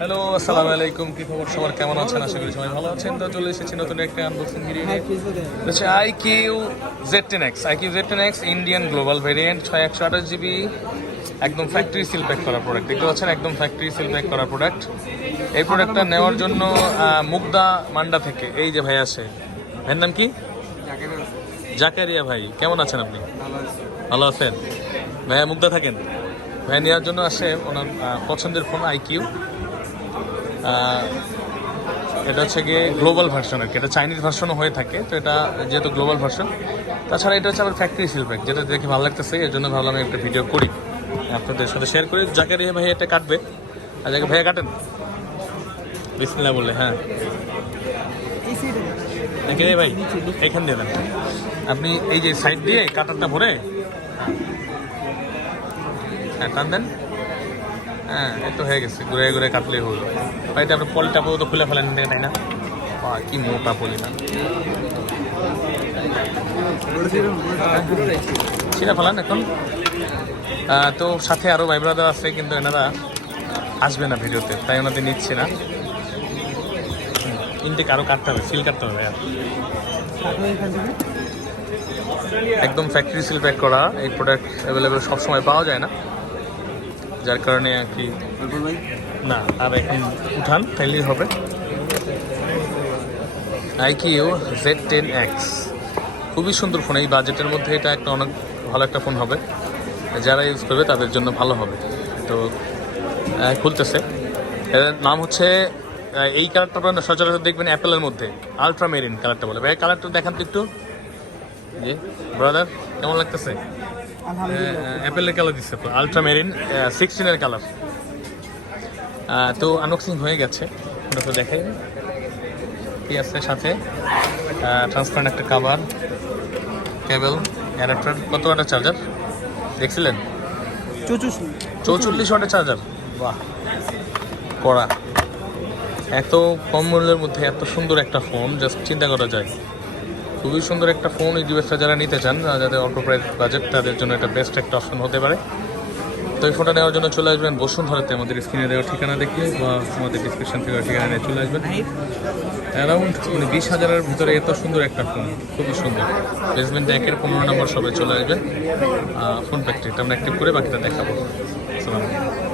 Hello আসসালামু আলাইকুম। কি খবর? সবার কেমন আছেন? আশা করি সবাই ভালো আছেন। তো চলে এসেছি নতুন একটা আনবক্সিং ভিডিও হচ্ছে iQOO Z ten X iQOO Z ten X Indian global variant ছয় একশো আঠাশ জিবি একদম ফ্যাক্টরি সিল প্যাক করা প্রোডাক্ট দেখতে পাচ্ছেন? একদম ফ্যাক্টরি সিল প্যাক করা প্রোডাক্ট এই প্রোডাক্টটা নেওয়ার জন্য মুগদা মান্ডা থেকে। এই যে ভাই আছে। ভাইয়ের নাম কি? জাকারিয়া ভাই। কেমন আছেন আপনি? ভালো আছেন। ভাইয়া মুগ্ধা থাকেন? ভাইয়া নেওয়ার জন্য আসে ওনার পছন্দের ফোন আইকিউ এটা হচ্ছে গিয়ে গ্লোবাল ভার্সন আর কি। এটা চাইনিজ ভার্সনও হয়ে থাকে, তো এটা যেহেতু গ্লোবাল ভার্সন তাছাড়া এটা হচ্ছে আমার ফ্যাক্টরি প্যাক যেটা দেখে ভালো লাগতেছে, এর জন্য ভাবলাম আমি একটা ভিডিও করি। আপনাদের সাথে শেয়ার করি। জাকারিয়া ভাই এটা কাটবে, আর যাকে ভাইয়া কাটেন। বিসমিল্লাহ বললে হ্যাঁ। ভাই, এখান দিয়ে দেন। আপনি এই যে সাইড দিয়ে কাটারটা ভরে হ্যাঁ টান দেন। হ্যাঁ এই তো হয়ে গেছে। ঘুরে ঘুরে কাটলেই হলো। বাড়িতে আপনি পলিটা তো খুলে ফেলেন তাই না? কি মোটা পলি না। ছিঁড়ে ফেলান এখন। তো সাথে আরও ভাই ব্রাদার আছে, কিন্তু এনারা আসবে না ভিডিওতে, তাই ওনাদের নিচ্ছে না। ইনটেক আরও কাটতে হবে সিল কাটতে হবে আর একদম ফ্যাক্টরি সিল প্যাক করা, এই প্রোডাক্ট অ্যাভেলেবেল সবসময় পাওয়া যায় না। যার কারণে আর কি না আর এখন উঠান তাইলেই হবে। IQOO Z ten X. খুবই সুন্দর ফোন এই বাজেটের মধ্যে এটা একটা অনেক ভালো একটা ফোন হবে। যারা ইউজ করবে তাদের জন্য ভালো হবে। তো খুলতেছে। এর নাম হচ্ছে এই কালারটা আপনারা সচরাচর দেখবেন অ্যাপেলের মধ্যে আলট্রা মেরিন কালারটা বলে। ভাই কালারটা দেখান তো একটু। ব্রাদার কেমন লাগতেছে? অ্যাপেলের কালার দিচ্ছে আলট্রা মেরিন সিক্সটিনের কালার তো আনবক্সিং হয়ে গেছে। ওটা তো দেখাই কি আছে সাথে? ট্রান্সপারেন্ট একটা কাভার কেবল অ্যাডাপ্টার কত ওয়াটের চার্জার দেখছিলেন? চৌচল্লিশ। ওয়াটের চার্জার বাহ। কড়া। এত কম মূল্যের মধ্যে এত সুন্দর একটা ফোন জাস্ট চিন্তা করা যায়। খুবই সুন্দর একটা ফোন এই ডিভাইসটা যারা নিতে চান যাদের অল্প প্রাইস বাজেট তাদের জন্য এটা বেস্ট একটা অপশন হতে পারে। তো এই ফোনটা নেওয়ার জন্য চলে আসবেন বসুন্ধরাতে, আমাদের স্ক্রিনে দেওয়া ঠিকানা দেখে বা আমাদের ডিসক্রিপশন থেকে ঠিকানা নিয়ে চলে আসবেন। অ্যারাউন্ড মানে বিশ হাজারের ভিতরে এত সুন্দর একটা ফোন খুবই সুন্দর। বেসমেন্ট একের পনেরো নম্বর সবে চলে আসবেন। ফোন ফ্যাক্টরিটা আমরা অ্যাক্টিভ করে বাকিটা দেখাবো। আসসালামু আলাইকুম।